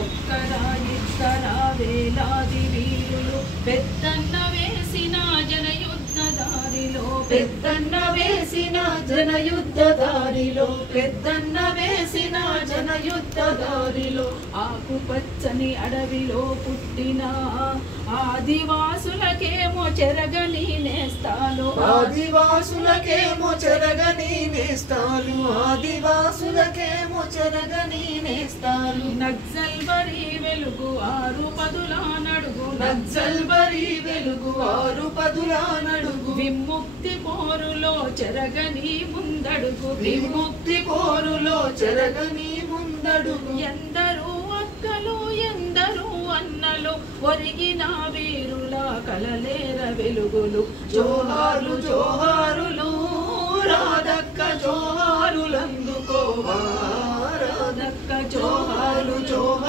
ఒక్కరా ఇద్దరా వేలాది వీరులు పెద్దన్న వేసిన జనయుద్ధ దారిలో పెద్దన్న వేసిన జనయుద్ధ దారిలో పెద్దన్న వేసిన జనయుద్ధ దారిలో ఆకుపచ్చని అడవిలో పుట్టిన ఆదివాసులకేమో చెరగని నేస్తాలు ఆదివాసులకేమో చెరగని నేస్తాలు ఆదివాసులకేమో చెరగని నేస్తాలు నక్సల్బరీ వెలుగు 6 పదుల నడుగు నక్సల్బరీ వెలుగు 6 పదుల నడుగు విముక్తి పోరులో చెరగని ముందడుగు విముక్తి పోరులో చెరగని ముందడుగు ఎందరూ అక్కలు ఎందరూ అన్నలు ఒరిగిన వీరుల కలలేర వెలుగులు జోహార్లు జోహారులు రాధక్క జోహారులందుకోవా రాధక్క జోహారు జోహారు